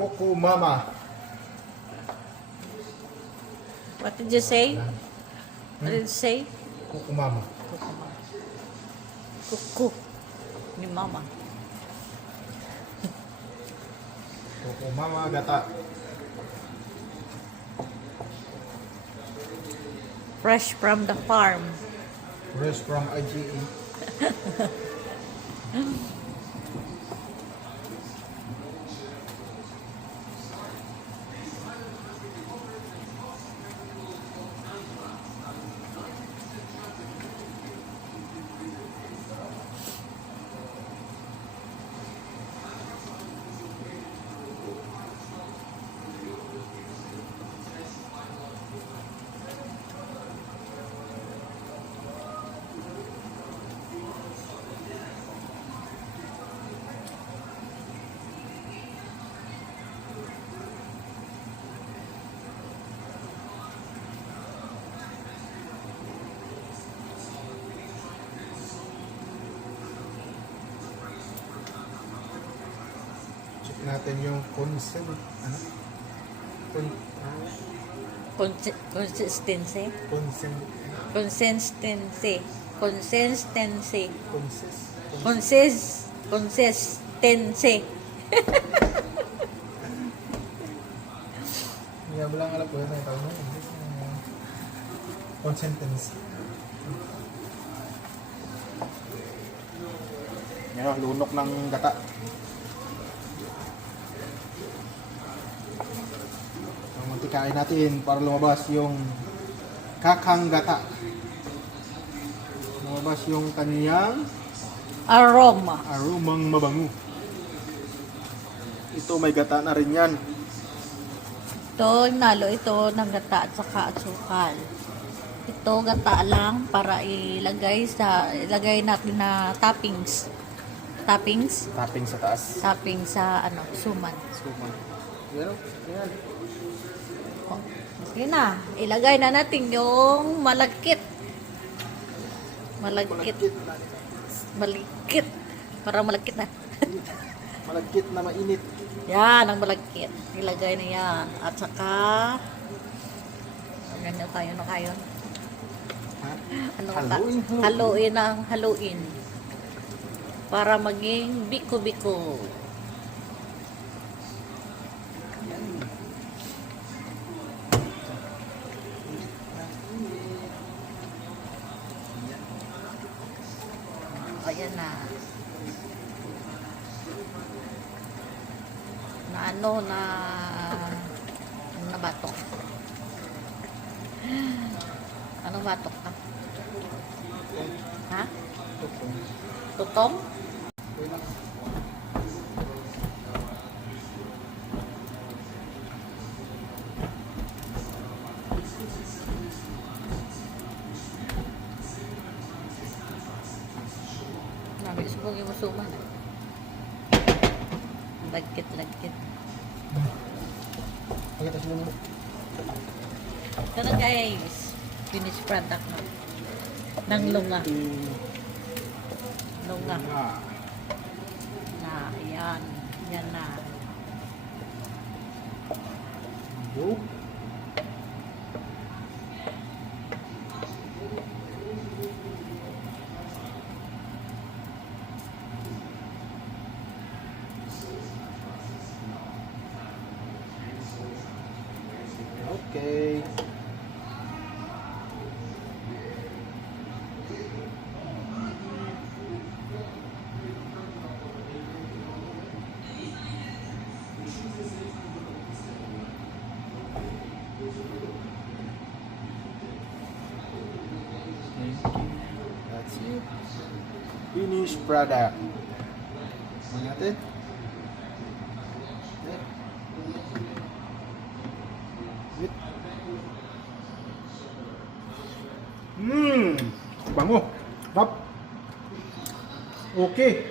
Coco Mama. What did you say? What did you say? Coco Mama. Kuku ni mama. Coco Mama gata. Fresh from the farm. Fresh from IGE. Check natin yung consent. Ano? Consistency. Consent. Consistency. Consistency. Consist. Consistency. Hindi mo lang alam po yun. Ito mo. Consentence. Yan, lunok ng gata. Ang mantikain natin para lumabas yung kakang gata. Lumabas yung kaniyang Aroma. aromang mabango. Ito may gata na rin yan. Ito, nalo ito ng gata at saka asukal. Ito, gata lang para ilagay natin na toppings. Toppings? Tapping sa taas. Topping sa suman. Suman. Yan. Yan. Yun na, ilagay na natin yung malagkit. Malagkit. Malagkit. Parang malagkit na. Malagkit na mainit. Yan, ang malagkit. Ilagay na yan. At saka, ano tayo na kayo? Ha? Ano Haluin, haluin. Haluin ang haluin. Para maging biko-biko. Ayan na. Ano na batok. Ano batok ka? Ha? Tutong? Nabi, subong yung musuman. Lagkit. Pagkatapos mo. Ito na guys. Finished product na. Ng lunga. Lunga. Na, ayan. Yan na. Yo. Okay. That's it. Finished product. Ano natin? Bango. Rap. Okay.